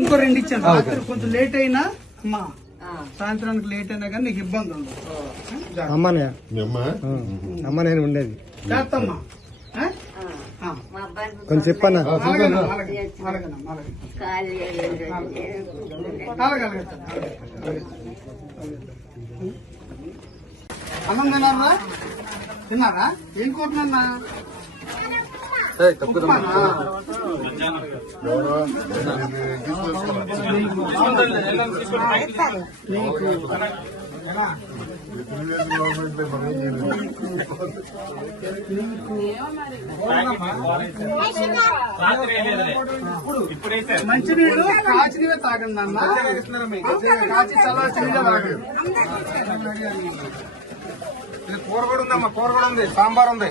ఇంకో రెండు ఇచ్చాను. రాత్రి కొంచెం లేట్ అయినా అమ్మా, సాయంత్రానికి లేట్ అయినా కానీ నీకు ఇబ్బంది ఉండదు. అమ్మ నేను ఉండేది చేస్తామ్మా. కొంచెం చెప్పన్నా. అన్నం తిన్నారా? తిన్నారా? ఏం కోరుతున్నా? మంచినీళ్ళు కాచినవే తాగండి అన్న. కాచి చల్లటి నీళ్ళే తాగండి. కూర కూడా ఉందమ్మా, కూర కూడా ఉంది, సాంబార్ ఉంది.